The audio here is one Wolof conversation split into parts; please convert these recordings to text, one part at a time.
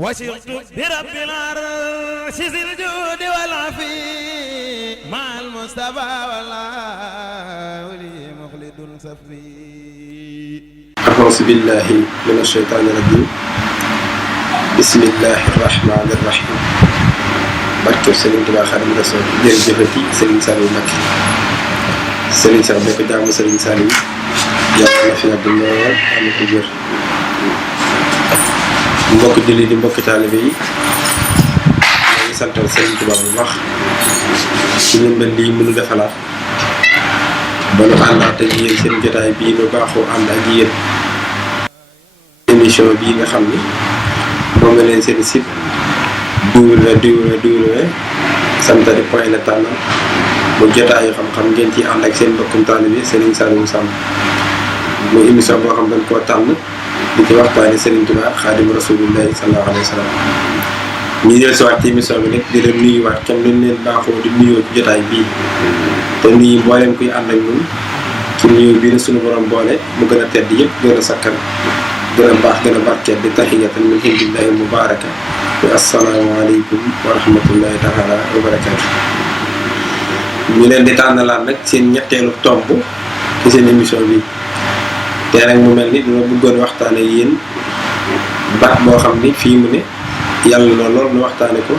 وشرت برب العرش ذي الجود والعفي مع المصطفى والله لي مخلد صفي. أعوذ بالله من الشيطان الرجيم. بسم الله الرحمن الرحيم. barke Serigne Touba Xaadimu Rasuul jërëjëfati Serigne Saliou Mbacké Serigne Cheikh boo ko jaamu Serigne Saliou yàlla na fi yàgg lool am ko wér. mbokk jullit di mbokk taalibe yi ñu ngi santal Serigne Touba bu baax ci ndimbal lii mënu defalaat ba nu àndaat ak yéen seen jotaay bii nu baaxoo ànd ak yéen émission bii nga xam ni moom nga leen seen site www.samtari.net tànnal mu jotaayu xam-xam ngeen ci ànd ak seen mbokkum taalibe Serigne Saliou Samb muy émission boo xam dañ koo tànn di ci waxtaane Serigne Touba Xaadimu Rasuulullaahi sallallaahu alayhi wa sallam. ñu jël si waat ci émission bi nag di leen nuyuwaat kenn luñ leen baaxoo di nuyoo ci jotaay bii te nuyu mbooleem kuy ànd ak ñun ci nuyoo bii la suñu borom boole mu gën a tedd yëpp gën a sakkan gën a baax gën a barkeel di tahiyatan min indillaahi mubaaraka asalaamaaleykum wa rahmatullahi taala wa barakaatu. ñu leen di tànnalaat nag seen ñetteelu tomb ci seen émission bi te nag mu mel ni dina bëggoon waxtaane yéen baat boo xam ni fii mu ne yàlla na lool nu waxtaane ko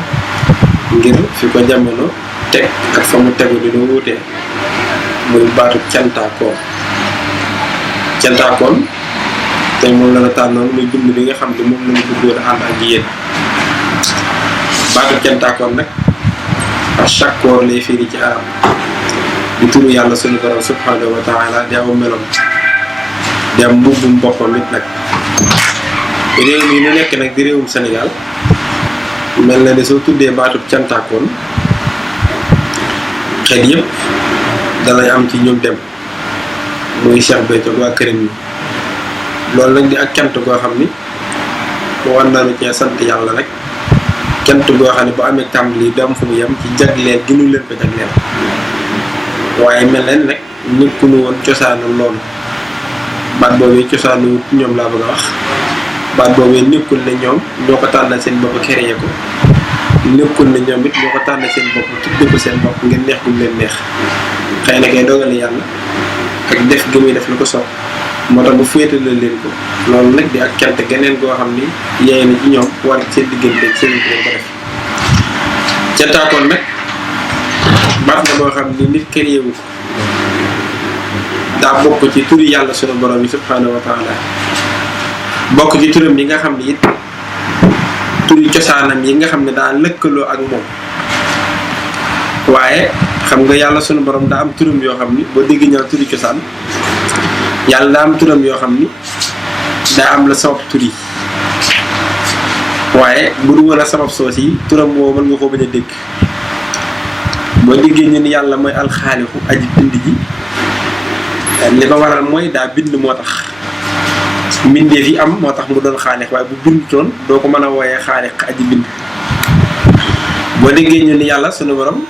ngir fi ko jamono teg ak fa mu tegu dina wuutee muy baatu cantaakoon te moom la tànnoon muy dund bi nga xam ne moom la ñu bëggoon a ànd ak yéen. baatu cantaakoon nag ak shakkoor lay firi ci arab di turu yàlla suñu borom subhanahu wa taala di aw meloom di am mbubbum boppam it nag. réew mi nu nekk nag di réewum Sénégal mel na ne soo tuddee baatu cantaakoon xel yëpp danañ am ci ñoom dem muy Cheikh Béthio waa këram yi loolu nag di ak cant goo xam ni war nañu cee sant yàlla rek. cant goo xam ne bu amee tàmbali du am fu mu yem ci jagleel gi ñu leen ko jagleel waaye mel leen rek nekkunu woon cosaanu loolu baat boobee cosaanu ñoom laa bëgg a wax baat boobee nekkul ne ñoom ñoo ko tànnal seen bopp créé ko nekkul ne ñoom it ñoo ko tànnal seen bopp tudde ko seen bopp ngeen neex gu mu leen neex xëy na kay dogale yàlla ak def gi muy def lu ko sopp moo tax bu féetale leen ko loolu nag di ak cant geneen goo xam ni yeey na ci ñoom war seen diggante ak seen ko def cantaakoon nag baat na boo xam ni nit créé wu ko daa bokk ci turi yàlla sunu borom yi subhanahu wa taala bokk ci turam yi nga xam ni it turi cosaanam yi nga xam ne daa lëkkaloo ak moom waaye xam nga yàlla sunu borom daa am turam yoo xam ni boo dégg ñaa turi cosaan yàlla daa am turam yoo xam ni daa am la sabab tur yi waaye bu du woon a sabab soos yi turam boobu mën nga koo bañ a dégg boo déggee ñu ni yàlla mooy alxaalixu aji bind ji li ko waral mooy daa bind moo tax mbindeef yi am moo tax mu doon xaalix waaye bu bindutoon doo ko mën a wooyee xaalix aji bind boo déggee ñu ni yàlla sunu borom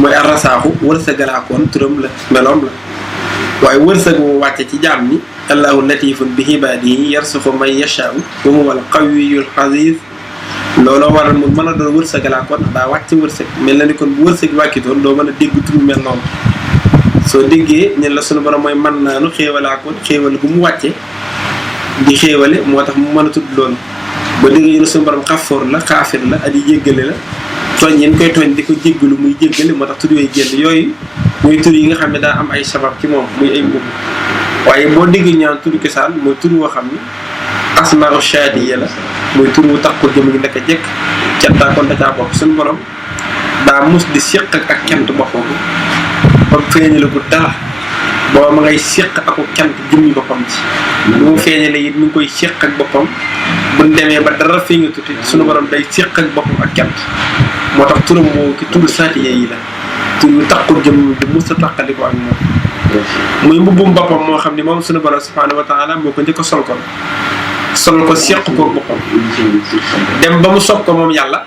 mooy arrasaaxu wërsëgalaakoon turam la meloom la waaye wërsëg wu wàcce ci jaam ni allahu latifun bi ibaadihi yarsuqu man yashaau wa huwa al-qawiyyul aziz looloo waral mu mën a doon wërsëgalaa kon daa wàcce wërsëg mel na ni kon bu wërsëg wàccitoon doo mën a dégg tur mel noonu soo déggee ñen la sunu borom mooy man naanu xéewalaa kon xéewal gu mu wàcce di xéewale moo tax mu mën a tudd loolu ba déggee ñu ne sunu borom xafoor la xaafir la aji jéggale la tooñ yéen koy tooñ di ko jéggalu muy jéggale moo tax tur yooyu génn yooyu muy tur yi nga xam ne daa am ay sabab ci moom muy ay mbubb waaye boo déggee ñaan turu cosaan mooy tur woo xam ni asmaaru shaadiya la mooy tur wu taxul jëm ngi nekk jekk cantaakoon da caa bokk suñu borom daa mus di séq ak cant boppam ba feeñale ko dara booba ma ngay séq aku cant jëmmi boppam ci lu mu feeñale it mi ngi koy séq ak boppam buñ demee ba dara feeña tuuti suñu borom day séq ak boppam ak cant moo tax turam boobu ki turu saatiya yi la tur yu taxul jëm di mus a tàqali ko ak moom muy mbubbum boppam moo xam ni moom suñu borom subhanahu wa taala moo ko njëkk a sol ko séq ko boppam dem ba mu sob ko moom yàlla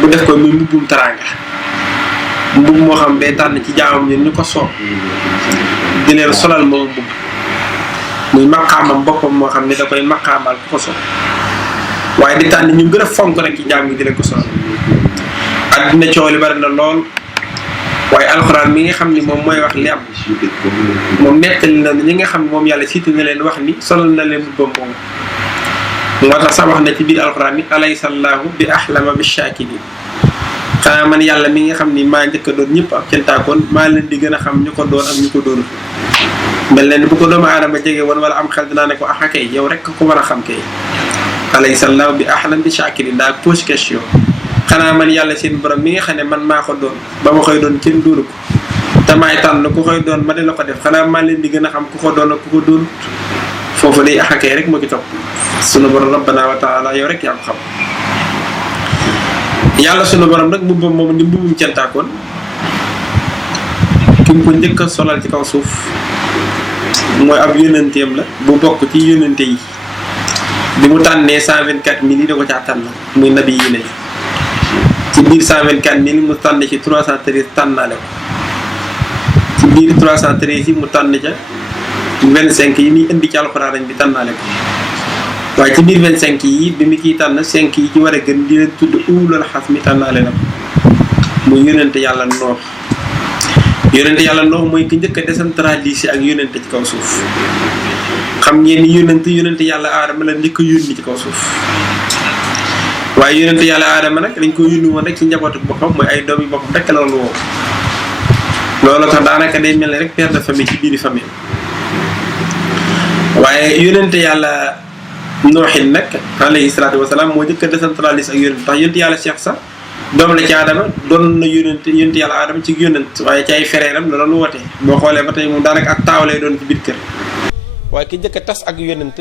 bu def ko muy mbubbum taraanga mbubb moo xam day tànn ci jaamam ñun ñu ko soob di leen solal moom mbubb muy maqaamam boppam moo xam ne da koy maqaamal ku ko sopp waaye di tànn ñu gën a fonk nag ci jaam gi di leen ko sonal. àddina coow li bari na lool waaye alxuraan mi nga xam ni moom mooy wax li am moom nettali na ñi nga xam ne moom yàlla siite na leen wax ni solal na leen mbubbam moom moo tax sax wax na ci biir alxuraan ni alaysa llaahu bi ahlama bi shaakiriin xanaa man yàlla mi nga xam ni maa njëkk a doon ñëpp ak cantaakoon maa leen di gën a xam ñu ko doon ak ñu ko doonul mel na ni bu ko doomu aadama jege woon wala am xel dinaa ne ko axa kay yow rek ko war a xam kay alaysa llaahu bi ahlam bi shaakiriin daa pose question xanaa man yàlla seen borom mi nga xam ne man maa ko doon ba ma koy doon kenn dóoru ko te maay tànn ku koy doon ma di la ko def xanaa maa leen di gën a xam ku ko doon ak ku ko doon foofu day axa kay rek moo ci topp sunu borom rabbana wa taala yow rek yaa ko xam. yàlla sunu borom nag mbubbam moom ni mbubbum cantaakoon ki mu ko njëkk a solal ci kaw suuf mooy ab yónnenteem la bu bokk ci yónnente yi bi mu tànnee 124 000 yi da ko caa tànn muy nabi yi ne ci biir 124 000 mu tànn ci 313 tànnaale ko ci biir 313 yi mu tànn ca 25 yi muy indi ci alxuraan bi tànnaale ko waaye ci biir 25 yi bi mu kiy tànn 5 yi ci war a gën di leen tudd ulul xasmi tànnaale na ko muy yónnente yàlla Noox. yónnente yàlla Noox mooy ki njëkk a décentralisé ak yónnente ci kaw suuf xam ngeen ni yónnente yàlla aadama la njëkk a yónni ci kaw suuf waaye yónnente yàlla aadama nag dañ ko yónni woon rek ci njabootu boppam mooy ay doomi boppam rek la loolu woo loolu tax daanaka day mel ne rek père de famille ci biiri famille waaye yónnente yàlla Nooxin nag alayhi salaatu wasalaam moo njëkk a décentralisé ak yónnente tax yónnente yàlla Cheikh sax doom la ci aadama doon na yónnente yàlla aadama ci yónnent waaye ci ay fereeram la doon woote boo xoolee ba tey moom daanaka ak taaw lay doon ci biir kër. waaye ki njëkk a tas ak yónnent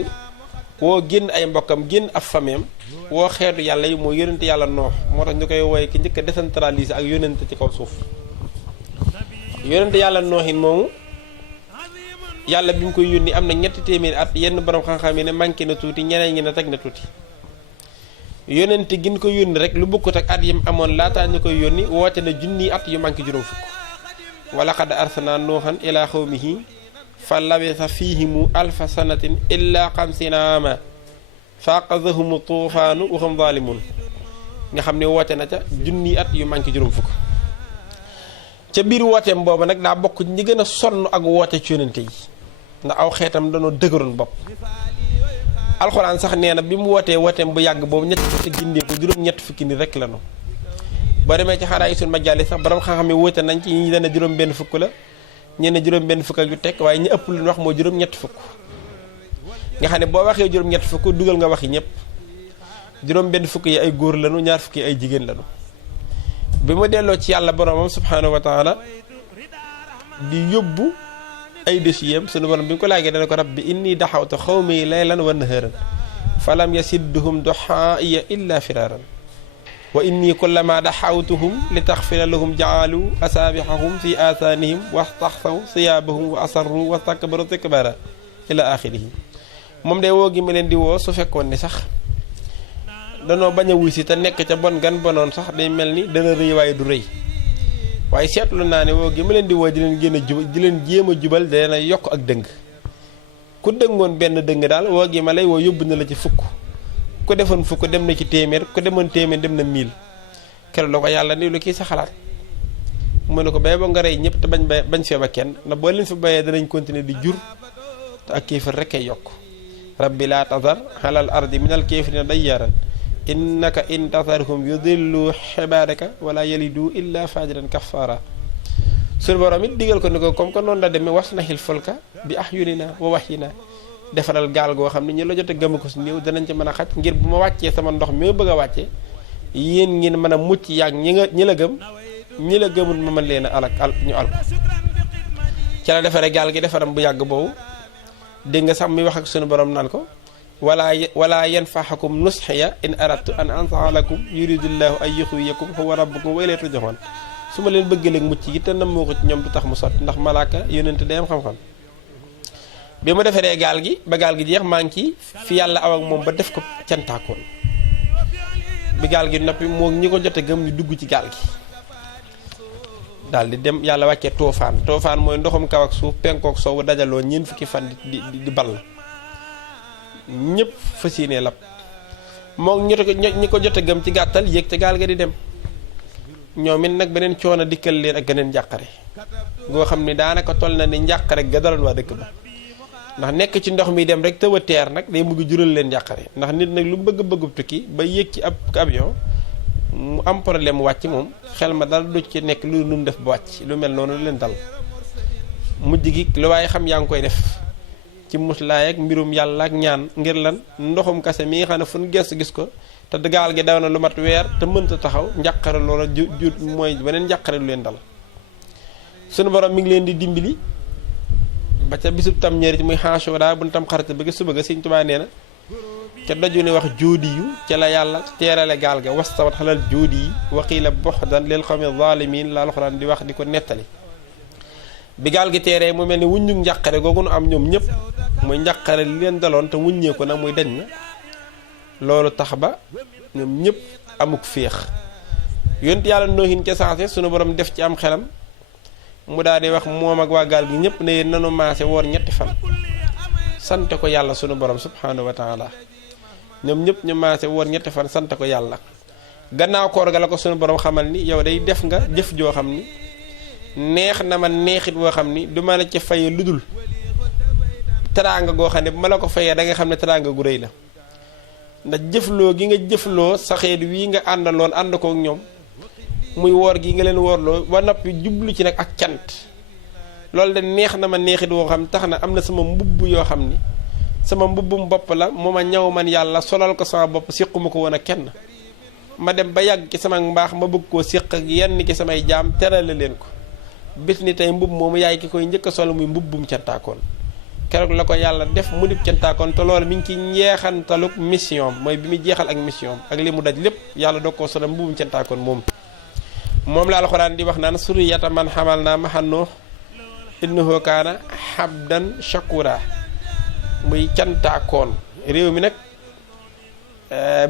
woo génn ay mbokkam génn ab fameem woo xeetu yàlla yi mooy yónnente yàlla Noox moo tax ñu koy wooye ki njëkk a décentralisé ak yónnent ci kaw suuf. yónnente yàlla Nooxin moomu yàlla bi mu koy yónni am na 300 at yenn borom xam-xam yi ne manqué na tuuti ñeneen ñi ne teg na tuuti. yónnente gin ko yónni rek lu bokkut ak at yim amoon laataa ñu koy yónni woote na junniy at yu manqué juróom fukk wa laqad arsalnaa Nuuhan ilaa qawmihi fa labisa fiihimu alfa sanatin illaa 50 aaman fa axazahumu tuufaanu wa hum zaalimuun nga xam ne woote na ca junniy at yu manqué juróom fukk ca biir wooteem boobu nag daa bokk ñi gën a sonn ak woote ci yónnente yi ndax aw xeetam danoo dëgëroon bopp alxuraan sax nee na bi mu wootee wooteem bu yàgg boobu ñett fukki gindee ko juróom-ñett fukki ni rek la no boo demee ci xaraa isul majaali sax borom xam-xam yi woote nañ ci ñi dana juróom-benn fukk la ñenn juróom-benn fukk ak yu teg waaye ñi ëpp lu ñu wax moo juróom-ñett fukk nga xam ne boo waxee juróom-ñett fukk dugal nga waxi ñëpp juróom-benn fukk yi ay góor lañu ñaar fukk yi ay jigéen lañu bi mu delloo ci yàlla boromam subhaanahu wa taala di yóbbu ay dosiyem sunu borom bi mu ko laajee dana ko rabbi inni daxawtu xawmi laylan wa naharan falam yasidduhum duxaaiya illa firaran wa inni kullama daxawtuhum li taxfira lahum jaalu asaabixahum fi aasaanihim wastaxsaw siyaabahum wa asarru wastakbaru istikbaara ila axirihi moom day woo gi ma leen di woo su fekkoon ni sax danoo bañ a wuy si te nekk ca bon gan bonoon sax day mel ni dana rëy waaye du rëy waaye seetlu naa ne woo gi ma leen di woo di leen génn a jubal di leen jéem a jubal dana yokk ak dëng ku dëngoon benn dëng daal woo gi ma lay woo yóbbu na la ci fukk ku defoon fukk dem na ci téeméer ku demoon téeméer dem na 1000 keroog la ko yàlla ni lu kii sa xalaat mu ne ko bay ba nga rey ñëpp te bañ fee ba kenn ndax boo leen fi bayee danañ continuer di jur te ak kéefar rek ay yokk rabbi laa tazar alal ardi minal kaafiriina dayyaaran innaka in tasarhum yudillu xibaadaka wala yalidu illa fajiran kaffara suñu borom it digal ko ni ko comme que noonu la demee wasnahil fulka bi ahyunina wa wahyina defaral gaal goo xam ne ñi la jot a gëm ko su néew danañ ci mën a xaj ngir bu ma wàccee sama ndox mi ma bëgg a wàccee yéen ngeen mën a mucc yaag ñi la gëm ñi la gëmul ma mën leen a ñu al ko ca la defaree gaal gi defaram bu yàgg boobu dégg nga sax muy wax ak suñu borom naan ko wala yanfaxakum nusxiya in aradtu an ansaxa lakum yuridullahu ay yuxwiyakum huwa rabbukum wa ilayhi turjaxoon su ma leen bëgg léegi mucc gi te nam moo ko ci ñoom du tax mu sotti ndax malaaka yónnente day am xam-xam bi mu defaree gaal gi ba gaal gi jeex maa ngi ci fi yàlla aw ak moom ba def ko cantaakoon bi gaal gi noppi moo ñi ko jote gëm ñu dugg ci gaal gi daal di dem yàlla wàccee toofaan mooy ndoxum kaw ak suuf penkook soowu dajaloo ñeent fukki fan di ball ñëpp fas yéenee lab moom ñi ko jot a gëm ci gàttal yéeg te gaal ga di dem ñoom it nag beneen coono dikkal leen ak geneen njàqare goo xam ni daanaka toll na ni njàqare ga daloon waa dëkk ba ndax nekk ci ndox mi dem rek tëw a teer nag day mugg jural leen njàqare ndax nit nag lu bëgg tukki ba yéeg ci ab avion mu am problème wàcc moom xel ma dara du ci nekk lu nu mu def ba wàcc lu mel noonu leen dal mujj gi lu waaye xam yaa ngi koy def ci muslaay ak mbirum yàlla ak ñaan ngir lan ndoxum kase mi nga xam ne fu nu gestu gis ko te gaal gi daw na lu mat weer te mënta taxaw njàqare loola ju mooy beneen njàqare lu leen dal sunu borom mi ngi leen di dimbali ba ca bisub tam ñeeri ci muy Ashura bu tam xarit bëgg suba ga Sëñ Tuubaa nee na ca daju ne wax jóodi yu ca la yàlla teerale gaal ga wastawat xalal jóodi yi waqiila buxdan lil qawmi zaalimiin la alxuraan di wax di ko nettali bi gaal gi teeree mu mel ni wuññu njàqare googu nu am ñoom ñëpp muy njàqare li leen daloon te wuññeeku na muy dañ na loolu tax ba ñoom ñëpp amuk féex yonent yàlla noohin ca saase sunu borom def ci am xelam mu daal di wax moom ak waa gaal gi ñëpp ne yéen nanu maase woor ñetti fan sante ko yàlla sunu borom subhanahu wa taala ñoom ñëpp ñu maase woor ñetti fan sante ko yàlla gannaaw koor ga la ko sunu borom xamal ni yow day def nga jëf joo xam ni neex na ma neexit boo xam ni du ma la ci faye lu dul teraanga goo xam ne bu ma la ko fayee da nga xam ne teraanga gu rëy la ndax jëfloo gi nga jëfloo saxeet wii nga àndaloon ànd kook ñoom muy woor gi nga leen woorloo ba noppi jublu ci nag ak cant loolu de neex na ma neexit woo xam tax na am na sama mbubb yoo xam ni sama mbubbum bopp la mu ma ñaw man yàlla solal ko sama bopp séquma ko woon ak kenn ma dem ba yàgg ci sama mbaax ma bëgg koo séq ak yenn ci samay jaam terale leen ko bis ni tey mbubb moomu yaay ki koy njëkk a sol muy mbubbum cantaakoon keroog la ko yàlla def mu dib cantaakoon te loolu mi ngi ci njeexantaluk mission mooy bi muy jeexal ak mission ak li mu daj lépp yàlla doo koo solal mbubbum cantaakoon moom la alxuraan di wax naan suriyata man xamal naa maxannoo innahu kaana habdan shakura muy cantaakoon réew mi nag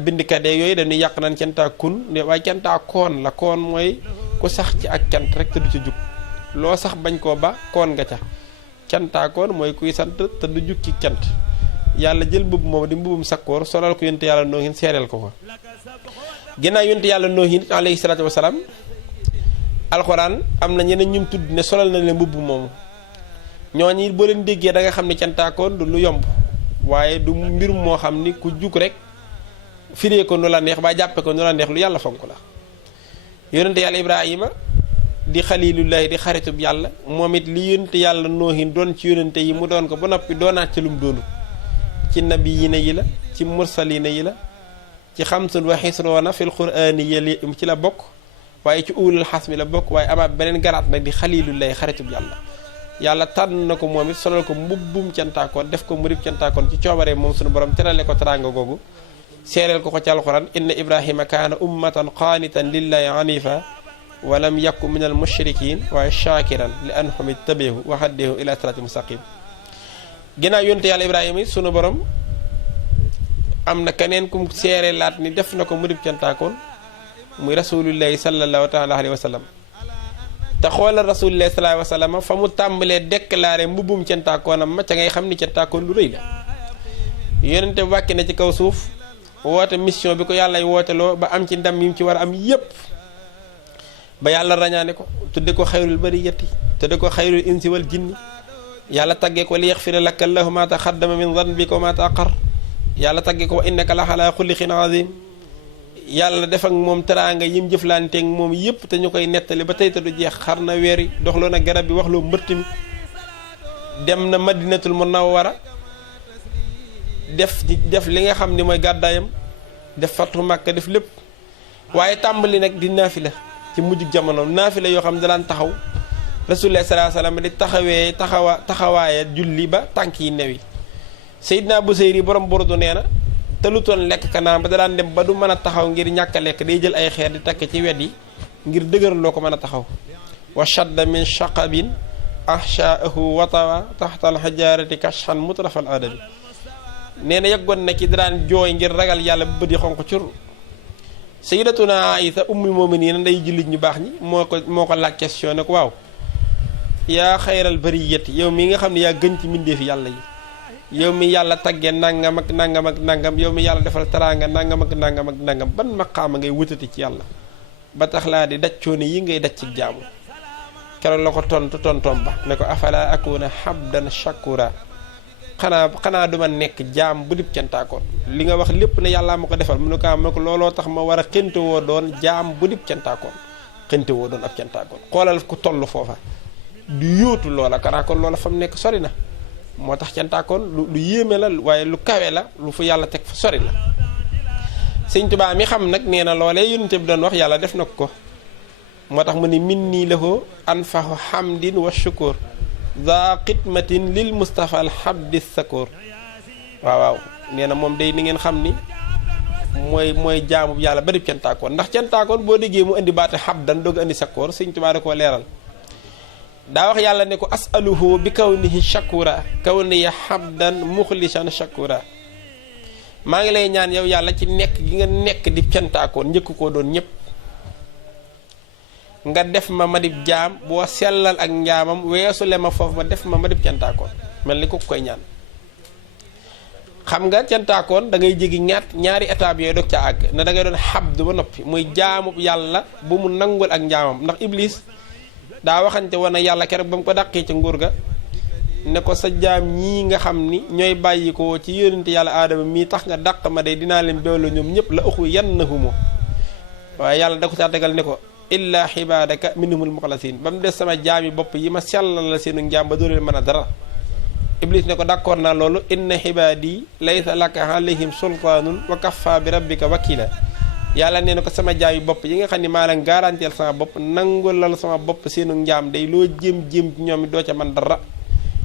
bindkat yooyu dañuy yàq naan cantaakun waaye cantaakoon la koon mooy ku sax ci ak cant rek te du ci jug loo sax bañ koo ba koon nga ca cantaakoon mooy kuy sant te du jug ci cant yàlla jël mbubb moom di mbubbum sakkoor solal ko yonte yàlla noohin seereel ko ginnaaw yonte yàlla noohin alayhi salaatu wasalaam alxuraan am na ñeneen ñum tudd ne solal na leen mbubb moomu ñooñu boo leen déggee da nga xam ne cantaakoon du lu yomb waaye du mbirum moo xam ni ku jug rek firee ko nu la neex ba jàppe ko nu la neex lu yàlla fonk la yonente yàlla ibrahima di xalilullahi di xaritub yàlla moom it li yonente yàlla noohin doon ci yonente yi mu doon ko ba noppi doonaat ci lum doonu ci nabiyina yi la ci mursalina yi la ci xamsun wa xisroona fil qur'ani yi ci la bokk waaye ci ulul xasmi la bokk waaye amaat beneen garaat nag di xalilullahi xaritub yàlla yàlla tànn na ko moom it solal ko mbubbum cantaakoon def ko murib cantaakoon ci coobaree moom sunu borom terale ko teraanga googu seereel ko ci alxuraan inna ibrahima kaana ummatan qaanitan lillahi hanifa wa lam yakku min al mushrikin waaye shakiran li anhum tabihu wa haddehu ila sirati mustaqim ginnaaw yonte yàlla ibrahima yi sunu borom am na keneen kum seere laat ni def na ko murib cantaakoon muy rasulullahi sallallahu taala alayhi wa sallam te xoolal rasulillahi sallallahu alayhi wa sallam fa mu tàmbalee déclaré mbubbum cantaakoonam ma ca ngay xam ni cantaakoon lu rëy la yonente wàcc na ci kaw suuf woote mission bi ko yàllay wooteloo ba am ci ndam yi mu ci war a am yépp ba yàlla rañaane ko tudde ko xayrul bariyati tudde ko xayrul insi wal jinni yàlla taggee ko li yaxfira laka allahu ma taxaddama min danbika wa ma taaqar yàlla taggee ko wa innaka la xalaa xulliqin azim yàlla def ak moom teraanga yim jëflanteeg moom yépp te ñu koy nettali ba tey te du jeex xar na weer yi doxloo na garab bi waxloo mbëtt mi dem na madinatul munawwara def li nga xam ni mooy gàddaayam def fatu Makka def lépp waaye tàmbali nag di naafila ci mujjug jamono naafila yoo xam ne daan taxaw rasulullah sallallahu alayhi wasallam di taxawee taxawaaya julli ba tànk yi new yi Seydina Busayri borom Burdu nee na te lu toon lekk kanam ba daan dem ba du mën a taxaw ngir ñàkk a lekk day jël ay xeer di takk ci wet yi ngir dëgër loo ko mën a taxaw wa shadda min shaqabin ahshaahu watawa taxta al hijarati kashhan mutrafal adabi nee na yeggoon na ci daan jooy ngir ragal yàlla bu bët yi xonq cur sayyidatuna Aïsa ummul mu'minin nday jullit ñu baax ñi moo ko laaj question ne ko waaw yaa xayral bariyati yow mi nga xam ne yaa gën ci mbindeefi yàlla yi yow mi yàlla tagge nangam ak nangam ak nangam yow mi yàlla defal teraanga nangam ak nangam ak nangam ban maqaama ngay wutati ci yàlla ba tax laa di daj coono yi ngay daj ci jaamu. keroog la ko tontom ba ne ko afala akuna habdan shakura xanaa duma nekk jaam bu dib cantaakoon li nga wax lépp ne yàllaa ma ko defal mu ne ko looloo tax ma war a xente woo doon jaam bu dib cantaakoon xente woo doon ab cantaakoon xoolal ku toll foofa du yóotu loola kanaa kon loola fa mu nekk sori na moo tax cantaakoon lu yéeme la waaye lu kawe la lu fa yàlla teg fa sori la. Sëñ Tuubaa mi xam nag nee na loolee yonent bi doon wax yàlla def na ko moo tax mu ne min nii lahu anfahu hamdin wa shukur za xidmatin lil Mustafa al habdi sakoor waaw nee na moom day ni ngeen xam ni mooy jaamu yàlla bari cantaakoon ndax cantaakoon boo déggee mu indi baate habdan doog indi sakoor Sëñ Tuubaa da koo leeral daa wax yàlla ne ko asaluhu bi kawnihi shakura kawniya habdan muxlisan shakura maa ngi lay ñaan yow yàlla ci nekk gi nga nekk di cantaakoon njëkk koo doon ñëpp nga def ma dib jaam boo sellal ak njaamam weesule ma foofu ma def ma dib cantaakoon mel ni ko koy ñaan. xam nga cantaakoon da ngay jéggi ñaari étape yooyu doog ca àgg na da ngay doon xabdu ba noppi muy jaamub yàlla bu mu nangul ak njaamam ndax iblis daa waxante woon yàlla keroog ba mu ko dàqee ci nguur ga ne ko sa jaam ñii nga xam ni ñooy bàyyi ko ci yónente yàlla aadama mii tax nga dàq ma de dinaa leen beewla ñoom ñëpp la uxu yannahumu waaye yàlla da ko caa tegal ne ko illa xibaadaka minhumul muxlasin ba mu des sama jaami bopp yi ma sellal la seenu njaam ba doo leen mën a dara iblis ne ko d'accord naa loolu inna xibaadi laysa laka alayhim sultaanun wa kafa bi rabbika wakila yàlla nee na ko sama jaami bopp yi nga xam ne maa leen garanteel sama bopp nangulal sama bopp seenu njaam day loo jéem ñoom doo ca man dara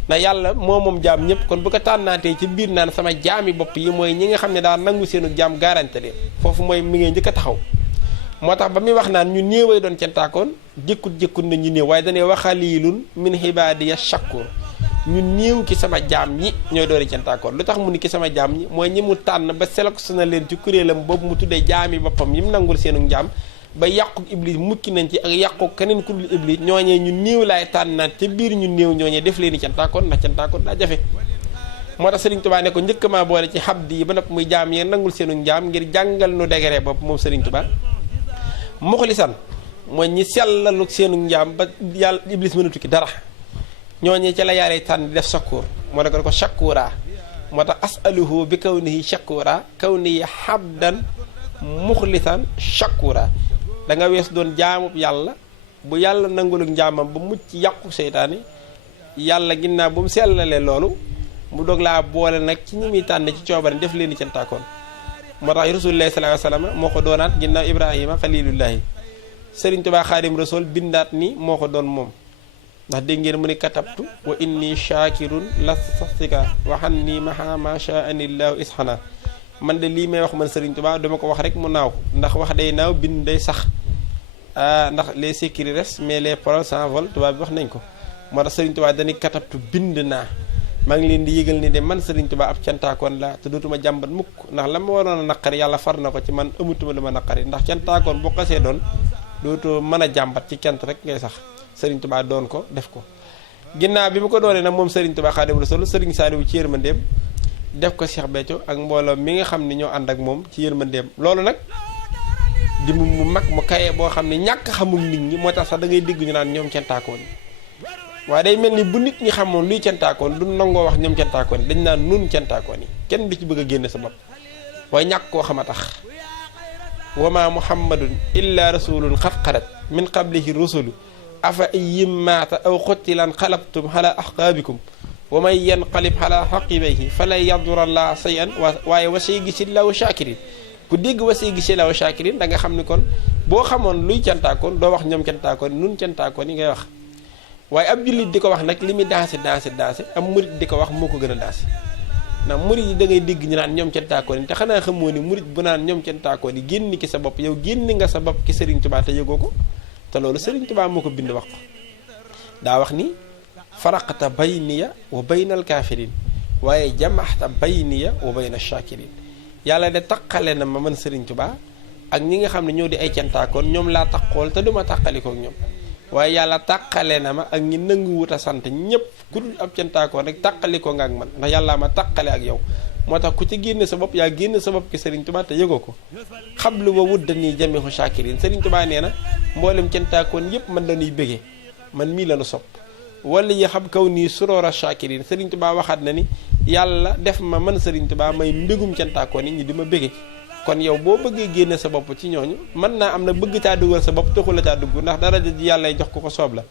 na yàlla moom jaam ñëpp kon bu ko tànnaatee ci biir naan sama jaami bopp yi mooy ñi nga xam ne daa nangu seenu jaam garanté leen foofu mooy mi ngay njëkk a taxaw moo tax ba muy wax naan ñu néeway doon cantaakoon jékkut na ñu néew waaye dañuy wax xaliilun min xibaadiya shakur ñu néew ki sama jaam ñi ñooy doori cantaakoon lu tax mu ni ki sama jaam ñi mooy ñi mu tànn ba sélection na leen ci kuréelam boobu mu tuddee jaami boppam yi mu nangul seenu jaam ba yàqu iblis mukki nañ ci ak yàqu keneen ku dul iblis ñooñee ñu néew laay tànnaat ca biir ñu néew ñooñee def leen i cantaakoon ndax cantaakoon daa jafe moo tax Serigne Touba ne ko njëkk maa boole ci xabdi yi ba nopp muy jaam yee nangul seenu njaam ngir jàngal nu degere bopp moom Serigne Touba muxlisan mooy ñi sellalu seenu njaam ba yàlla iblis mënatu ki dara ñooñee ca la yàlla tànn def sakkuur moo tax ko shakura moo tax asaluhu bi kawnihi shakura kawnihi habdan muxlisan shakura da nga wees doon jaamub yàlla bu yàlla nangul ak njaamam ba mucc yàqu seytaane yàlla ginnaaw bu mu sellalee loolu mu doog laa boole nag ci ñi muy tànn ci coobare def leen i cantaakoon moo tax rasulullahi sallallahu alayhi wasallam moo ko doonaat ginnaaw ibrahima xalilullahi Sëriñ Tuubaa Xaadim Rasul bindaat ni moo ko doon moom ndax dégg ngeen mu ni katabtu wa inni shakirun lastastika waxan ni maha macha anillahu isxana man de lii may wax man Sëriñ Tuubaa dama ko wax rek mu naaw ndax wax day naaw bind day sax ndax les écrits restent mais les paroles s'envolent tubaab bi wax nañ ko moo tax Sëriñ Tuubaa dañuy katabtu bind naa maa ngi leen di yëgal ni de man Sëriñ Tuubaa ab cantaakoon la te dootuma jàmbat mukk ndax la ma waroon a naqari yàlla far na ko ci man amatuma lu ma naqari ndax cantaakoon bu xasee doon dootoo mën a jàmbat ci cant rek ngay sax Sëriñ Tuubaa doon ko def ko ginnaaw bi mu ko doonee nag moom Sëriñ Tuubaa Xaadimu Rasuul Sëriñ Saaliwu ci yërmandeem def ko Cheikh Béthio ak mbooloo mi nga xam ne ñoo ànd ak moom ci yërmandeem loolu nag di mu mag mu kaye boo xam ne ñàkk xamul nit ñi moo tax sax da ngay dégg ñu naan ñoom cantaakoon waaye day mel ni bu nit ñi xamoon luy cantaakoon du nangoo wax ñoom cantaakoon dañ naan nun cantaakoon yi kenn du ci bëgg a génne sa bopp waaye ñàkk koo xam a tax wama muhammadun illa rasulun xat xalat min qablihi rusulu afa iyim maata aw xottilan xalabtum ala ahqaabikum wa man yanqalib ala xaqibayhi fala yadurallah sayan waaye wasay gi si law shakirin ku dégg wasay gi si law shakirin da nga xam ni kon boo xamoon luy cantaakoon doo wax ñoom cantaakoon nun cantaakoon yi ngay wax waaye ab jullit di ko wax nag li muy daase am murit di ko wax moo ko gën a daase ndax murit yi da ngay dégg ñu naan ñoom cantaakoon yi te xanaa xamoo ni murit bu naan ñoom cantaakoon yi génn ki sa bopp yow génn nga sa bopp ki Sëriñ Tuubaa te yëgoo ko te loolu Sëriñ Tuubaa moo ko bind wax ko daa wax ni faraqta bayniya wa baynal kaafiriin waaye jamaxta bayniya wa bayna shaakiriin yàlla de taqale na ma man Sëriñ Tuubaa ak ñi nga xam ne ñoo di ay cantaakoon ñoom laa taqool te duma taqalikook ñoom waaye yàlla tàqale na ma ak ñi nanguwut a sant ñëpp ku dul ab cantaakoon rek tàqali ko nga ak man ndax yàllaa ma tàqale ak yow moo tax ku ci génne sa bopp yaa génne sa bopp ki Serigne Touba te yëgoo ko xablu wa wudda nii jamihu shakirin Serigne Touba nee na mboolem cantaakoon yëpp man dañuy bëggee man mii la nu sopp wala yi xam kaw nii suroora shakirin Serigne Touba waxaat na ni yàlla def ma man Serigne Touba may mbégum cantaakoon yi ñi di ma bëggee kon yow boo bëggee génne sa bopp ci ñooñu mën naa am na bëgg caa dugal sa bopp taxul la caa dugg ndax dara ji yàlla jox ko ko soob la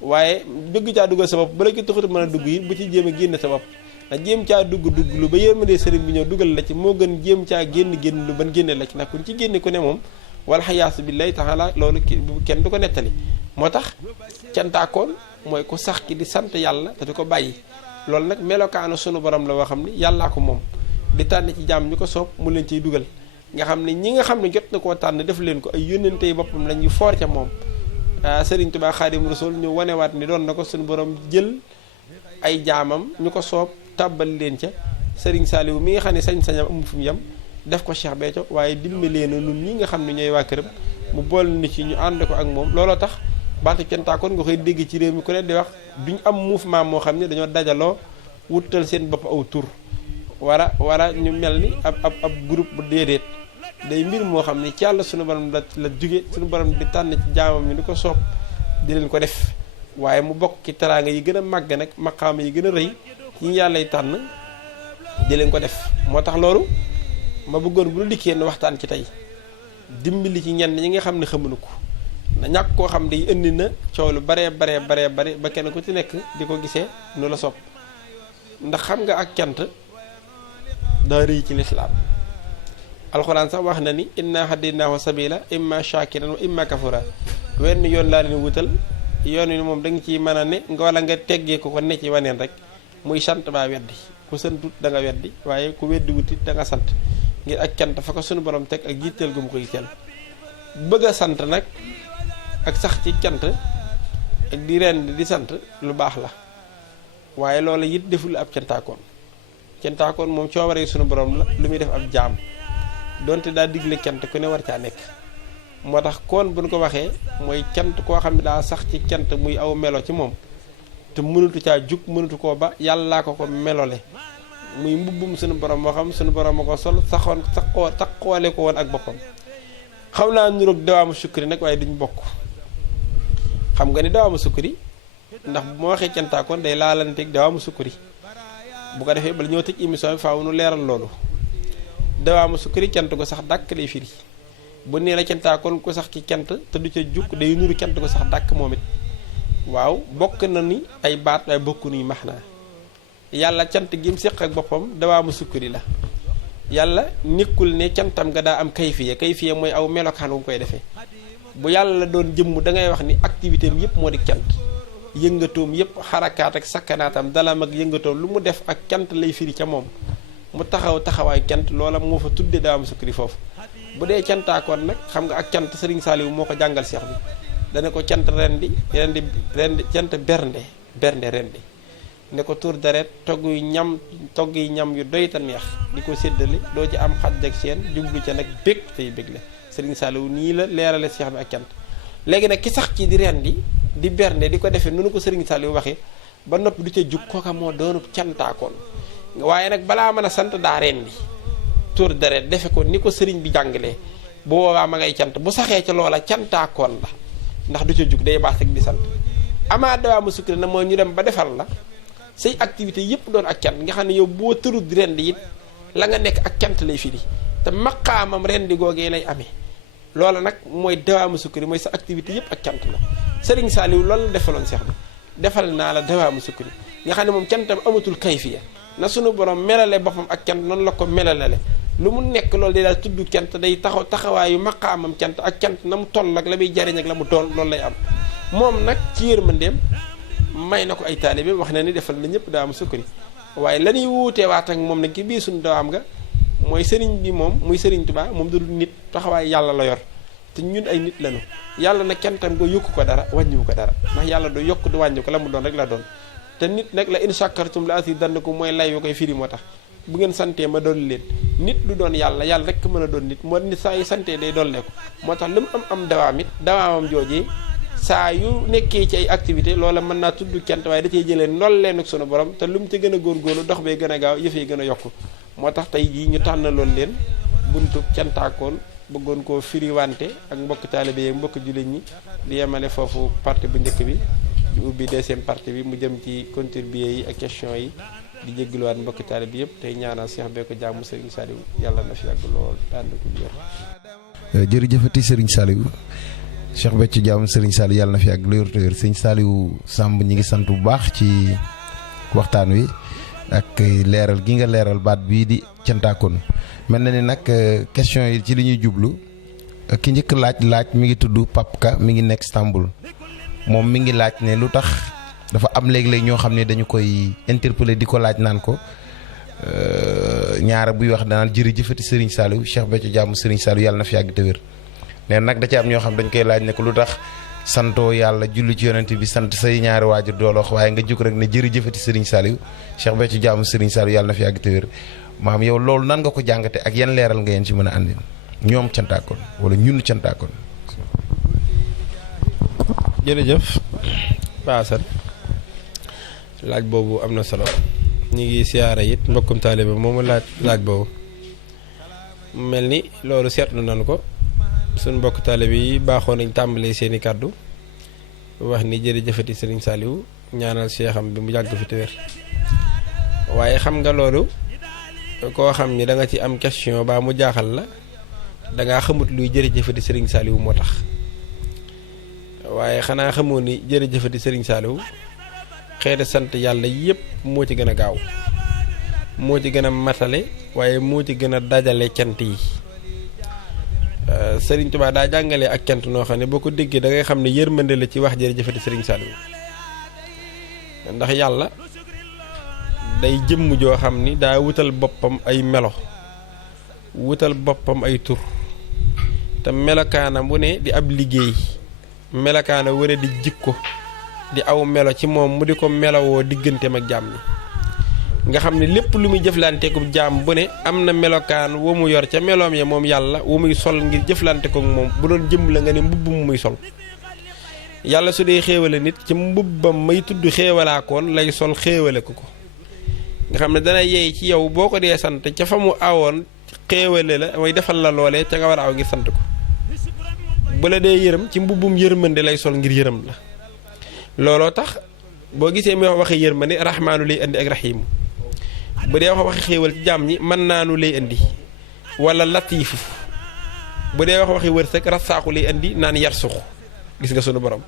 waaye bëgg caa dugal sa bopp bala ki taxut mën a dugg yi bu ci jéem a génne sa bopp ndax jéem caa dugg lu ba yërmande sëriñ bi ñëw dugal la ci moo gën jéem caa génn lu ban génne la ci ndax kuñ ci génne ku ne moom wala xayaasu billahi taala loolu kenn du ko nettali moo tax cantaakoon mooy ku sax ki di sant yàlla te di ko bàyyi loolu nag melokaanu sunu borom la woo xam ni yàllaa ko moom di tànn ci jaam ñu ko soob mu leen ciy dugal nga xam ne ñi nga xam ne jot na koo tànn def leen ko ay yónnente yi boppam la ñuy foor ca moom Serigne Touba Xaadim Rasul ñu wanewaat ni doon na ko suñu borom jël ay jaamam ñu ko soob tàbbal leen ca Serigne Saliou mi nga xam ne sañ-sañam amul fu mu yem def ko Cheikh Béthio waaye dimbali na nun ñi nga xam ne ñooy waa këram mu bool ni ci ñu ànd ko ak moom looloo tax baatu cantaakoon nga koy dégg ci réew mi ku ne di wax duñ am mouvement moo xam ne dañoo dajaloo wutal seen bopp aw tur wara ñu mel ni ab groupe bu déedéet day mbir moo xam ne ci yàlla sunu borom la jóge sunu borom di tànn ci jaamam ñu di ko soob di leen ko def waaye mu bokk ci teraanga yi gën a màgg nag maqaama yi gën a rëy yi yàllay tànn di leen ko def moo tax loolu ma bëggoon bu nu dikkee ne waxtaan ci tey dimbali ci ñenn ñi nga xam ne xamuñu ko na ñàkk koo xam ne indi na coow lu bare ba kenn ku ci nekk di ko gisee nu la soob ndax xam nga ak cant daa rëy ci lislaam alxuraan sax wax na ni inna hadaynaahu sabila imma shakiran wa imma kafura wenn yoon laa leen wutal yoon wi moom da nga ciy mën a ne nga wala nga teggee ko ne ci waneen rek muy sant baa weddi ku santut da nga weddi waaye ku weddi wutit da nga sant ngir ak cant fa ko sunu borom teg ak jiiteel gu mu ko yitteel bëgg a sant nag ak sax ci cant ak di ren di sant lu baax la waaye loolu it deful ab cantaakoon moom coobaree sunu borom la lu muy def ab jaam donte daa digle cant ku ne war caa nekk moo tax kon bu ñu ko waxee mooy cant koo xam ne daa sax ci cant muy aw melo ci moom te mënatu caa jug mënatu koo ba yàllaa ko melole muy mbubbum sunu borom moo xam sunu borom ma ko sol taxoole ko woon ak boppam xaw naa niroog dawaamu sukkuri nag waaye duñ bokk xam nga ni dawaamu sukkuri ndax bu ma waxee cantaakoon day laalanteeg dawaamu sukkuri bu ko defee bala ñoo tëj émission bi faaw nu leeral loolu dawaamu sukkuri cant ko sax dàkk lay firi bu nee la cantaakoon ko sax ci cant te du ca jukk day nuru cant ko sax dàkk moom it waaw bokk na ni ay baat waaye bokku nuy max naa yàlla cant gi mu séq ak boppam dawaamu sukkuri la yàlla nekkul ne cantam nga daa am kayfiya mooy aw melokaan wu koy defee bu yàlla doon jëmm da ngay wax ni activité am yëpp moo di cant yëngatoom yëpp xarakaat ak sakkanaatam dalam ak yëngatoom lu mu def ak cant lay firi ca moom mu taxawaay cant loola moo fa tudde dawaamu sukkuri foofu bu dee cantaakoon nag xam nga ak cant Serigne Saliou moo ko jàngal seex bi dana ko cant rendi cant bernde rendi ne ko tur deret togg yi ñam yu doy ta neex di ko séddale doo ci am xaj ak seen jublu ca nag bég tey bég la Serigne Saliou nii la leerale seex bi ak cant léegi nag ki sax ci di rendi di bernde di ko defee nunu ko Serigne Saliou waxee ba noppi du ca jug kooka moo doonub cantaakoon waaye nag balaa mën a sant daa rendi tur deret defe ko ni ko sëriñ bi jàngalee bu boobaa ma ngay cant bu saxee ca loola cantaakoon la ndax du ca jug day baax ak di sant amaa dawaamu sukkuri na mooy ñu dem ba defal la say activité yëpp doon ak cant nga xam ne yow boo tërut di rendi it la nga nekk ak cant lay firi te maqaamam rendi googee lay amee loola nag mooy dawaamu sukkuri mooy sa activité yëpp ak cant la Serigne Saliou loolu la defaloon seex bi defal naa la dawaamu sukkuri nga xam ne moom cantam amatul kayfiya na sunu borom melale boppam ak cant noonu la ko melalale lu mu nekk loolu day daal tudd cant day taxawaayu maqaamam cant ak cant na mu toll ak la muy jariñ ak la mu toll loolu lay am moom nag ci yërmandeem may na ko ay taalibe wax na ni defal na ñëpp dawaamu sukkuri waaye la ñuy wuutee waat ak moom nag ki bii suñu dawaam nga mooy sëriñ bi moom muy sëriñ Tuubaa moom du nit taxawaay yàlla la yor te ñun ay nit lañu yàlla nag cantam ko yokku ko dara wàññiwu ko dara ndax yàlla du yokk du wàññi ko la mu doon rek la doon te nit nag la in shakartum la azidannakum mooy lay yu koy firi moo tax bu ngeen santee ma dolli leen nit du doon yàlla rek mën a doon nit moo nit saa yi santee day dollee ko moo tax lu mu am dawaam it dawaamam joojee saa yu nekkee ci ay activité loola mën naa tudd cant waaye da cey jëlee ndol leen ak sunu borom te lu mu ci gën a góorgóorlu dox bee gën a gaaw yëf yi gën a yokku moo tax tey jii ñu tànnaloon leen buntu cantaakoon bëggoon koo firiwante ak mbokk taalibe yi mbokk jullit ñi di yemale foofu partie bu njëkk bi di ubbi deuxième partie bi mu jëm ci contribuer yi ak question yi di jégaluwaat mbokk taalibe bi yëpp tey ñaanal Cheikh Béthio jaamu Serigne Saliou yàlla na fi yàgg lool tànn ko wér. jërëjëfati Serigne Saliou Cheikh Béthio jaamu Serigne Saliou yàlla na fi yàgg lool te wér Serigne Saliou Samb ñi ngi sant bu baax ci waxtaan wi ak leeral gi nga leeral baat bii di cantaakoon mel na ni nag question yi ci li ñuy jublu ki njëkk laaj mi ngi tudd Papka mi ngi nekk Istanbul moom mi ngi laaj ne lu tax dafa am léeg-léeg ñoo xam ne dañu koy interpeller di ko laaj naan ko ñaara buy wax danaan jërëjëfati Serigne Saliou Cheikh Béthio jaamu Serigne Saliou yàlla na fi yàgg te wér nee nag da ci am ñoo xam dañ koy laaj ne ko lu tax santoo yàlla julli ci yonent bi sant say ñaari waajur doolo wax waaye nga jóg rek ne jërëjëfati Serigne Saliou Cheikh Béthio jaamu Serigne Saliou yàlla na fi yàgg te wér maam yow loolu nan nga ko jàngate ak yan leeral nga yeen ci mën a àndil ñoom cantaakoon wala ñun cantaakoon. jërëjëf Paasan laaj boobu am na solo ñu ngi siyaara it mbokkum taalibe moomu laaj boobu mel ni loolu seetlu nañu ko suñ mbokk taalibe yi baaxoo nañ tàmbalee seeni kàddu wax ni jërëjëfati Serigne Saliou ñaanal seexam bi mu yàgg fi te wér waaye xam nga loolu koo xam ni da nga ci am question baa mu jaaxal la dangaa xamut luy jërëjëfati Serigne Saliou moo tax waaye xanaa xamoo ni jërëjëfati Serigne Saliou xeeti sant yàlla yépp moo ci gën a gaaw moo ci gën a matale waaye moo ci gën a dajale cant yi Serigne Touba daa jàngale ak cant noo xam ne boo ko déggee da ngay xam ne yërmande la ci wax jërëjëfati Serigne Saliou ndax yàlla day jëmm joo xam ni daa wutal boppam ay melo wutal boppam ay tur te melokaana bu ne di ab liggéey melokaana wara di jikko di aw melo ci moom mu di ko melowoo digganteem ak jaam ñi nga xam ne lépp lu muy jëflanteeku jaam bu ne am na melokaan wo mu yor ca meloom ya moom yàlla wo muy sol ngir jëflante ko moom bu doon jëm la nga ne mbubb mu muy sol yàlla su dee xéewale nit ci mbubbam may tudd xéewalaakoon lay sol xéewale ko nga xam ne dana yeey ci yow boo ko dee sant ca fa mu awoon xéewale la mooy defal la loolee ca nga war a aw ngir sant ko bu la dee yërëm ci mbubbum yërmande lay sol ngir yërëm la looloo tax boo gisee muy wax waxi yërmande rahmaanu lay indi ak rahiim bu dee wax waxi xéewal ci jaam ñi mën naanu lay indi wala latiifu bu dee wax waxi wërsëg rasaaxu lay indi naan yarsux gis nga sunu borom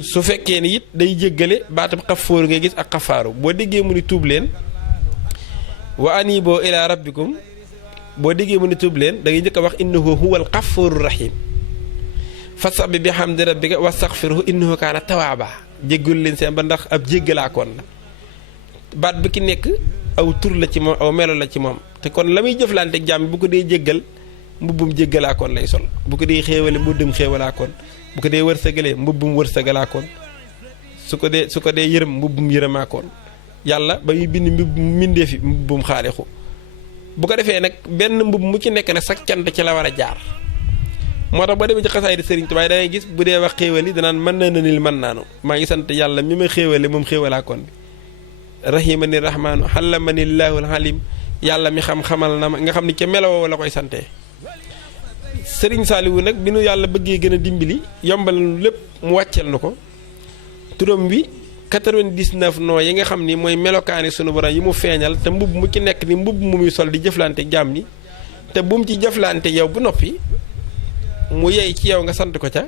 su fekkee ni it day jéggale baatam xafóoru ngay gis ak xafaaru boo déggee mu ni tuub leen wa aniiboo ilaa rabbikum boo déggee mu ni tuub leen da ngay njëkk a wax innahu huwal xafóoru rahiim fasabbi bi hamdi rabbika wastaghfirhu innahu kaana tawaaba jéggul leen seen ba ndax ab jéggalaakoon la baat bi ki nekk aw tur la ci moom aw melo la ci moom te kon la muy jëflante ak jaam bu ko dee jéggal mbubbum jéggalaakoon lay sol bu ko dee xéewale mbubbum xéewalaakoon bu ko dee wërsëgalee mbubbum wërsëgalaakoon su ko dee yërëm mbubbum yërëmaakoon yàlla ba muy bind mbindee fi mbubbum xaalixu bu ko defee nag benn mbubb mu ci nekk nag sax cant ci la war a jaar moo tax boo demee ci xasaay di Sëriñ Tuubaa da ngay gis bu dee wax xéewal yi danaan mën na nil mën naanu maa ngi sant yàlla mi ma xéewale moom xéewalaakoon bi rahimani rahmaanu xallamani llaahul halim yàlla mi xam-xamal na ma nga xam ni ca melawoo la koy santee Sëriñ Saliou nag bi nu yàlla bëggee gën a dimbali yombal nu lépp mu wàcceel nu ko turam bi 99 noo yi nga xam ni mooy melokaani sunu borom yi mu feeñal te mbubb mu ci nekk ni mbubb mu muy sol di jëflante jaam ni te bu mu ci jëflante yow bu noppi mu yey ci yow nga sant ko ca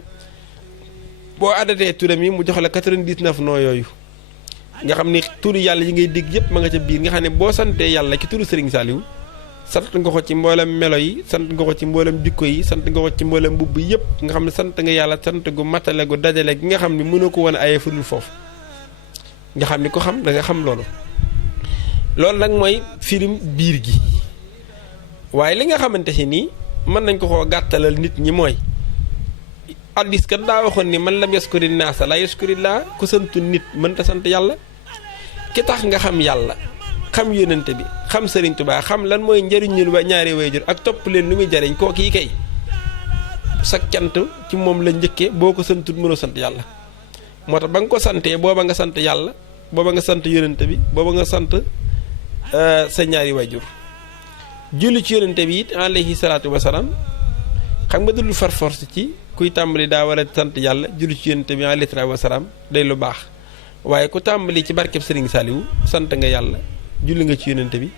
boo addatee turam yi mu jox la 99 noo yooyu nga xam ni turu yàlla yi ngay dégg yëpp ma nga ca biir nga xam ne boo santee yàlla ci turu Serigne Saliou sant nga ko ci mboolem melo yi sant nga ko ci mboolem jikko yi sant nga ko ci mboolem mbubb yëpp nga xam ne sant nga yàlla sant gu matale gu dajale gi nga xam ne mënoo ko woon aye fudul foofu nga xam ni ko xam da nga xam loolu nag mooy firim biir gi waaye li nga xamante si nii mën nañ ko koo gàttalal nit ñi mooy addis kat daa waxoon ni man lam yaskuri naasa la yaskurillah ku santu nit mënta sant yàlla ki tax nga xam yàlla xam yónnante bi xam Sëriñ Tuubaa xam lan mooy njëriñ ñun wa ñaari waajur ak topp leen lu muy jariñ koo kii kay sa cant ci moom la njëkkee boo ko santut mënoo sant yàlla moo tax ba nga ko santee booba nga sant yàlla booba nga sant yonente bi booba nga sant sa ñaari waajur julli ci yonente bi it alayhi salaatu wasalaam xam nga dul far force ci kuy tàmbali daa war a sant yàlla julli ci yonente bi alayhi salaatu wasalaam day lu baax waaye ku tàmbali ci barkeb Sëriñ Saaliwu sant nga yàlla julli nga ci yonente bi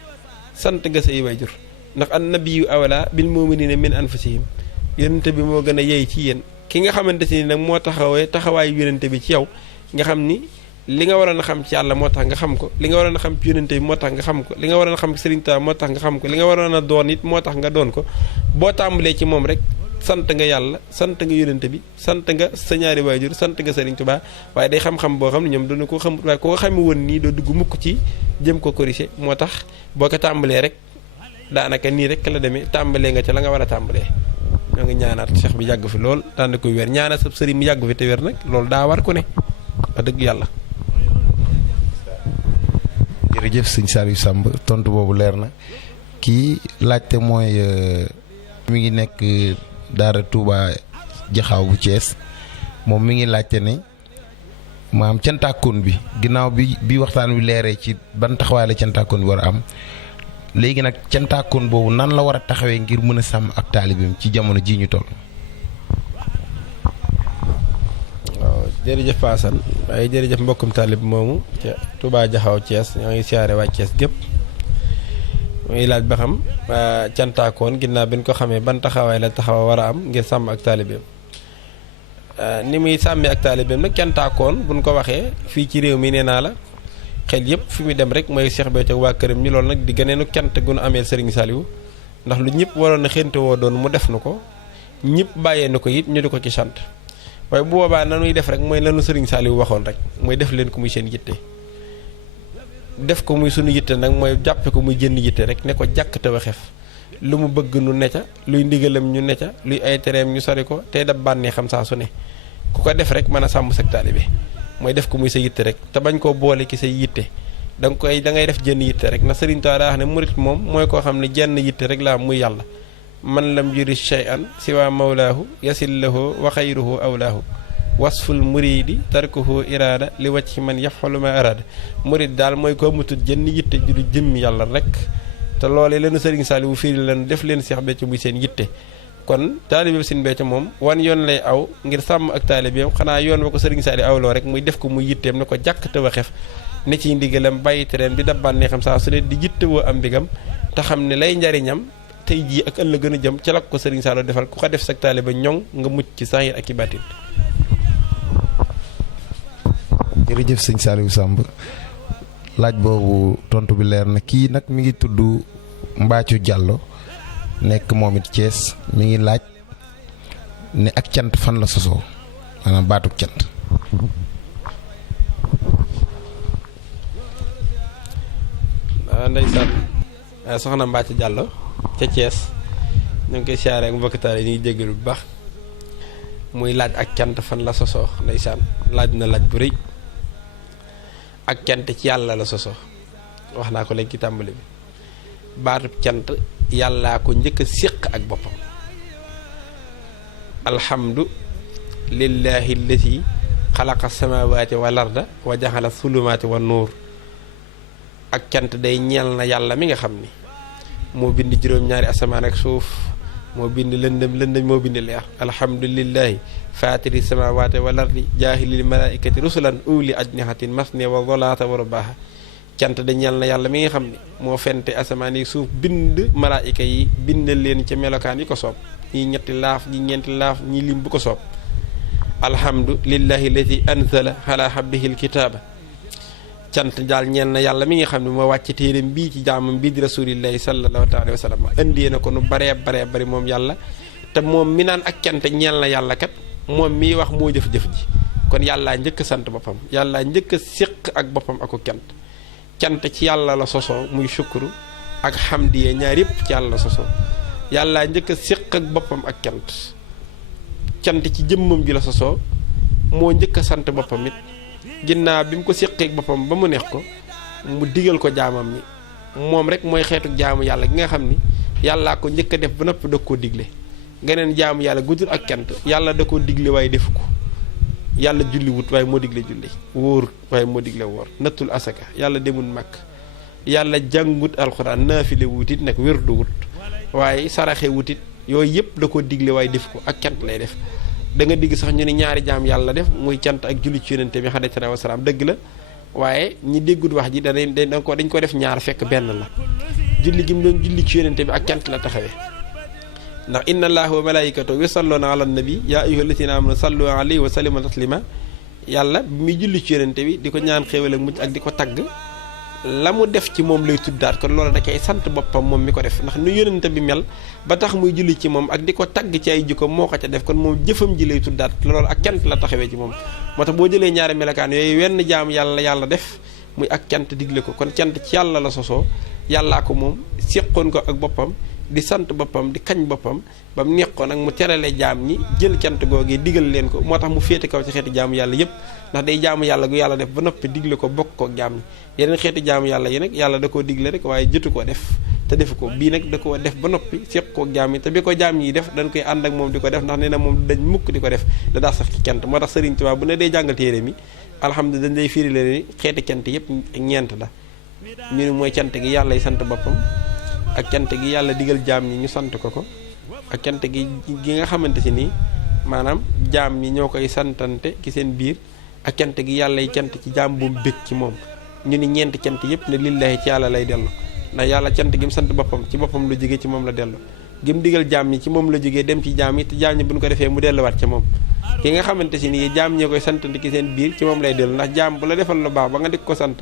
sant nga say waajur ndax an nabiyyu awla bil mu'minina min anfusihim yonente bi moo gën a yey ci yéen ki nga xamante ni nag moo taxawaayu yonente bi ci yow nga xam ni li nga waroon a xam ci yàlla moo tax nga xam ko li nga waroon a xam ci yonente bi moo tax nga xam ko li nga waroon a xam ci Sëriñ Tuubaa moo tax nga xam ko li nga waroon a doon it moo tax nga doon ko boo tàmbalee ci moom rek sant nga yàlla sant nga yonente bi sant nga sa ñaari waajur sant nga Sëriñ Tuubaa waaye day xam-xam boo xam ne ñoom doona ko xamut waaye koo xame woon nii doo dugg mukk ci jëm ko corriger moo tax boo ko tàmbalee rek daanaka nii rek la demee tàmbalee nga ca la nga war a tàmbalee ñoo ngi ñaanaat cheikh bi yàgg fi lool daan koy wér ñaanal sa sëriñ mu yàgg fi te wér nag loolu daa war ko ne wax dëgg yàlla. jërëjëf sëñ Saliou Samb tontu boobu leer na kii laajte mooy mi ngi nekk daara Touba Jaxaaw bu Thiès moom mi ngi laajte ne maam cantaakoon bi ginnaaw bi waxtaan wi leeree ci ban taxawaay la cantaakoon bi war a am léegi nag cantaakoon boobu nan la war a taxawee ngir mën a sàmm ak taalibeem ci jamono ji ñu toll. waaw jërëjëf Paasan waaye jërëjëf mbokkum taalib moomu ca Touba Jaxaaw Thiès ñoo ngi siyaare waa Thiès gépp muy laaj ba xam cantaakoon ginnaaw bi ñu ko xamee ban taxawaay la taxawa war a am ngir sàmm ak taalibeem ni muy sàmmee ak taalibeem nag cantaakoon buñ ko waxee fii ci réew mi nee naa la xel yëpp fi muy dem rek mooy Cheikh Béthio waa këram ñi loolu nag di gëneenu cant gu nu amee Serigne Saliou ndax lu ñëpp waroon na xénte woo doon mu def nu ko ñëpp bàyyee na ko it ñu di ko ci sant waaye bu boobaa nanuy def rek mooy lanu Serigne Saliou waxoon rek mooy def leen ko muy seen yitte def ko muy sunu yitte nag mooy jàppe ko muy jënn yitte rek ne ko jàkk te waxef lu mu bëgg nu ne ca luy ndigalam ñu ne ca luy ay tereem ñu sori ko tey da bànnee xam saa su ne ku ko def rek mën a sàmm sag taalibe mooy def ko muy sa yitte rek te bañ koo boole ki say yitte da ngay def jënn yitte rek na Sëriñ Tuubaa daa wax ne murit moom mooy koo xam ne jenn yitte rek la am muy yàlla man lam yuri shay'an siwa mawlaahu yasil lahu wa xayruhu awlaahu wasful muridi tarkuhu iraada li wacc man yafxalu ma araada murid daal mooy ko mutut jënn yitte ju du jëmmi yàlla rek te loolee leenu Sëriñ Saliou firi leen def leen Cheikh Béthio muy seen yitte kon taalibe Sëriñ Béthio moom wan yoon lay aw ngir sàmm ak taalibeem xanaa yoon wa ko Sëriñ Saliou awloo rek muy def ko muy yitteem ne ko jàkk te waxef ne ciy ndigalam bàyyi tereen di dabbaan ne xam saa su ne di yittewoo am mbigam te xam ne lay njariñam tey jii ak ëllëg gën a jëm ca la ko Sëriñ Saliou defal ku ko def sag taalibe ñoŋ nga mucc ci saahir ak i baatin. jërëjëf sëñ Saliou Samb laaj boobu tontu bi leer na kii nag mi ngi tudd Mbacco Diallo nekk moom it Thiès mi ngi laaj ne ak cant fan la sosoo maanaam baatuk cant. ndeysaan soxna Mbacco Diallo ca Thiès ñu ngi koy siyaare ak mbokk taal yi ñu ngi jéggalu bu baax muy laaj ak cant fan la sosoo ndeysaan laaj na laaj bu rëy ak cant ci yàlla la soso wax naa ko léegi ci tàmbali bi baatub cant yàllaa ko njëkk a séq ak boppam alhamdu lillahi allati xalaqa samawati wal arda wa jaxala sulumaati wa nuur ak cant day ñeel na yàlla mi nga xam ni moo bind juróom-ñaari asamaan ak suuf moo bind lëndëm moo bind leer alhamdulillahi faatiri samawati wal ardi jaahilil malaikati rusulan uli ajnihatin masne wa zolaata wa rubaha cant da ñeel na yàlla mi nga xam ne moo fente asamaan yi suuf bind malaayika yi bind leen ca melokaan yi ko soob ñi ñetti laaf ñi ñeenti laaf ñi lim bu ko soob alhamdu lillahi allati anzala ala abdihi alkitaaba cant daal ñeel na yàlla mi nga xam ne moo wàcc téeram bii ci jaamam bii di rasulillahi sallallahu alayhi wa sallam indee na ko nu baree bari moom yàlla te moom mi naan ak cant ñeel na yàlla kat moom miy wax moo jëf-jëf ji kon yàllaa njëkk a sant boppam yàllaa njëkk a séq ak boppam ako cant ci yàlla la sosoo muy shukru ak xamdiye ñaar yëpp ci yàlla la sosoo yàllaa njëkk a séq ak boppam ak cant ci jëmmam ji la sosoo moo njëkk a sant boppam it ginnaaw bi mu ko séqeek boppam ba mu neex ko mu digal ko jaamam ni moom rek mooy xeetu jaamu yàlla gi nga xam ni yàllaa ko njëkk a def ba noppi doog koo digle geneen jaamu yàlla guddul ak cant yàlla da koo digle waaye defu ko yàlla julli wut waaye moo digle julli wóor waaye moo digle woor nattul asaka yàlla demul màkk yàlla jàngut alxuraan naafile wutit nag wérdu wut waaye saraxe wutit yooyu yëpp da koo digle waaye def ko ak cant lay def da nga digg sax ñu ne ñaari jaam yàlla def muy cant ak julli ci yonente bi alayhi salaatu wa salaam dëgg la waaye ñi déggut wax ji dañ ko def ñaar fekk benn la julli gi mu doon julli ci yonente bi ak cant la taxawee ndax inna allaha wa malaikatahu yusalluna ala nabi yaa ayyuhal lazina amanu sallu alayhi wa sallimu taslima yàlla bi muy julli ci yonente bi di ko ñaan xéewal ak mucc ak di ko tagg la mu def ci moom lay tuddaat kon loolu da koy sant boppam moom mi ko def ndax nu yonente bi mel ba tax muy julli ci moom ak di ko tagg ci ay jikko moo ko ca def kon moom jëfam ji lay tuddaat loolu ak cant la taxawee ci moom moo tax boo jëlee ñaari melakaan yooyu wenn jaam yàlla def muy ak cant digle ko kon cant ci yàlla la sosoo yàllaa ko moom séqoon ko ak boppam di sant boppam di kañ boppam ba mu neexoon nag mu terale jaam ñi jël cant googee digal leen ko moo tax mu féete kaw ci xeeti jaamu yàlla yépp ndax day jaamu yàlla gu yàlla def ba noppi digle ko bokk ko jaam ñi yeneen xeeti jaamu yàlla yi nag yàlla da koo digle rek waaye jotu koo def te defu ko bii nag da koo def ba noppi séq ko jaam ñi te bi ko jaam ñi def dañ koy ànd ak moom di ko def ndax nee na moom dañ mukk di ko def da daa sax ci cant moo tax Sëriñ Tuubaa bu ne day jàngal téere mi alhamdulilah dañ lay firi leen ni xeeti cant yépp ñeent la ñu ne mooy cant gi yàlla y sant boppam ak cant gi yàlla digal jaam ñi ñu sant ko ak cant gi nga xamante si nii maanaam jaam ñi ñoo koy santante ci seen biir ak cant gi yàlla y cant ci jaam bu mu bëgg ci moom ñu ni ñeenti cant yépp ne lillahi ci yàlla lay dellu ndax yàlla cant gi mu sant boppam ci boppam la jógee ci moom la dellu gi mu digal jaam ñi ci moom la jógee dem ci jaam yi te jaam ñi bu ñu ko defee mu delluwaat ca moom ki nga xamante si nii jaam ñi koy santante ci seen biir ci moom lay dellu ndax jaam bu la defal lu baax ba nga dik ko sant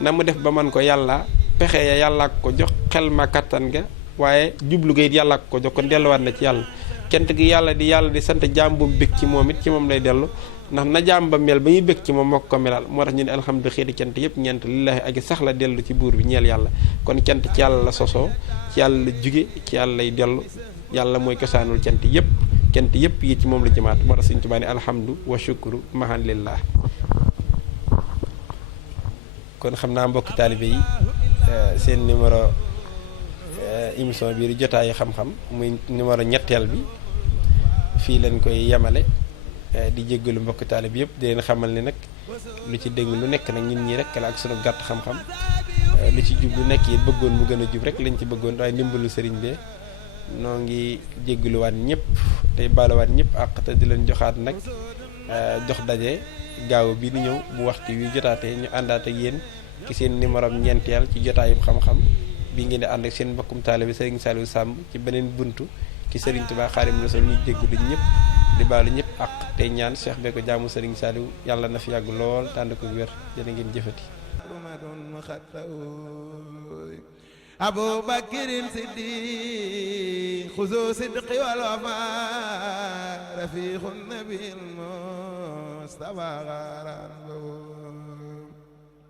na mu def ba man ko yàlla pexe ya yàllaa ko jox xel ma kattan ga waaye jublu ga it yàllaa ko jox kon delluwaat na ci yàlla cant gi yàlla di sant jaam bu bëgg ci moom it ci moom lay dellu ndax na jaam ba mel ba ñuy bëgg ci moom moo ko melal moo tax ñu ne alhamdulilah xeeti cant yëpp ñeent lillahi ak sax la dellu ci buur bi ñeel yàlla kon cant ci yàlla la sosoo ci yàlla la jóge ci yàlla lay dellu yàlla mooy cosaanul cant yëpp yi ci moom la jëmaat moo tax Sëriñ Tuubaa ne alhamdu wa shukru mahan lillah kon xam naa mbokki taalibe yi seen numéro émission bi jotaayu xam-xam muy numéro ñetteel bi fii leen koy yemale di jéggalu mbokki taalibe yëpp di leen xamal ni nag lu ci dégg lu nekk nag ñun ñi rek la ak sunu gàtt xam-xam lu ci jub lu nekk yi bëggoon mu gën a jub rek lañ ci bëggoon waaye ndimbalu sëriñ bi noo ngi jéggaluwaat ñëpp tey baaluwaat ñëpp àq te di leen joxaat nag jox daje gaaw bi di ñëw bu waxtu wi jotaatee ñu àndaat ak yéen ci seen numéro ñeenteel ci jotaayub xam-xam bi ngeen di ànd ak seen mbokkum taalibe Serigne Saliou Samb ci beneen buntu ci Serigne Touba Xaadimu Rasuul ñuy jéggalu ñëpp di baalu ñëpp àq tey ñaan Cheikh be ko jaamu Serigne Saliou yàlla na fi yàgg lool tànd ko wér jërë ngeen jëfati Abu Bakrin Siddiq xuzu sidqi wal wafa rafiqun nabil Mustafa